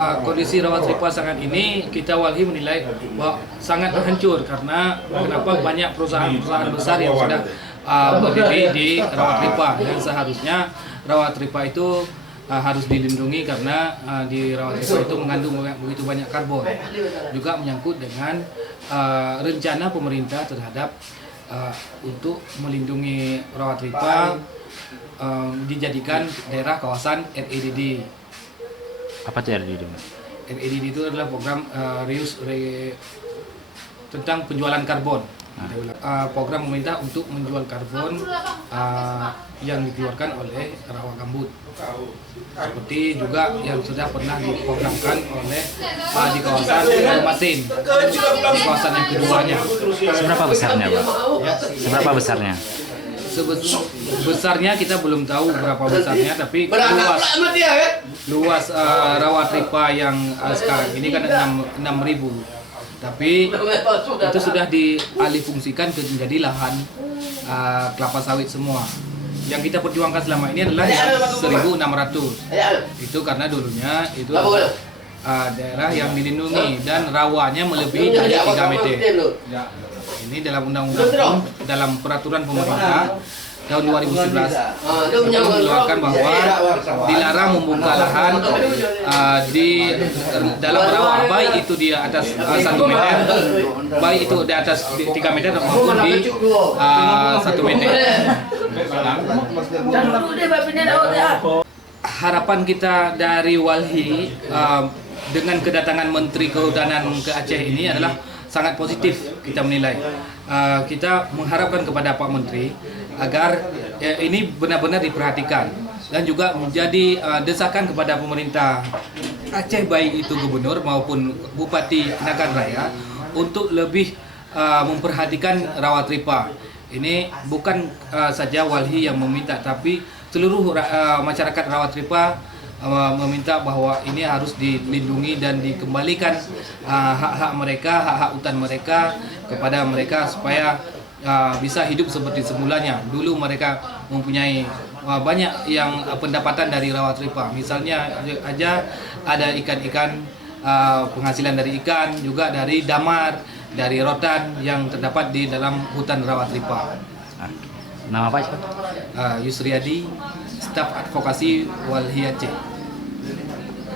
Kondisi Rawatripa saat ini kita walhi menilai bahwa sangat hancur karena kenapa banyak perusahaan-perusahaan besar yang sudah berdiri di Rawatripa, dan seharusnya Rawatripa itu harus dilindungi karena di Rawatripa itu mengandung begitu banyak karbon. Juga menyangkut dengan rencana pemerintah terhadap untuk melindungi Rawatripa dijadikan daerah kawasan REDD. Apa itu REDD? REDD itu adalah program tentang penjualan karbon. Program pemerintah untuk menjual karbon yang dikeluarkan oleh rawa gambut. Seperti juga yang sudah pernah diprogramkan oleh di kawasan Masin, di kawasan yang keduanya. Seberapa besarnya, Pak? Seberapa besarnya? Besarnya kita belum tahu berapa besarnya, tapi luas Rawatripa yang sekarang ini kan 6.000, tapi itu sudah dialihfungsikan menjadi lahan kelapa sawit semua. Yang kita perjuangkan selama ini adalah 1.600. Itu karena dulunya itu daerah yang dilindungi dan rawanya melebihi dari 3 meter. Ini dalam undang-undang, dalam peraturan pemerintah tahun 2011 mengeluarkan bahwa dilarang membuka lahan di dalam rawa, baik itu di atas 1 meter, baik itu di atas 3 meter maupun di 1 meter. Harapan kita dari walhi dengan kedatangan Menteri Kehutanan ke Aceh ini adalah sangat positif. Kita menilai, kita mengharapkan kepada Pak Menteri agar ini benar-benar diperhatikan dan juga menjadi desakan kepada pemerintah Aceh, baik itu gubernur maupun Bupati Nagan Raya, untuk lebih memperhatikan Rawatripa. Ini bukan saja walhi yang meminta, tapi seluruh masyarakat Rawatripa meminta bahwa ini harus dilindungi dan dikembalikan hak-hak mereka, hak-hak hutan mereka kepada mereka supaya bisa hidup seperti semulanya. Dulu mereka mempunyai banyak yang pendapatan dari Rawatripa. Misalnya aja ada ikan-ikan, penghasilan dari ikan, juga dari damar, dari rotan yang terdapat di dalam hutan Rawatripa. Nama apa, Pak? Yusriadi, staf advokasi walhi Aceh.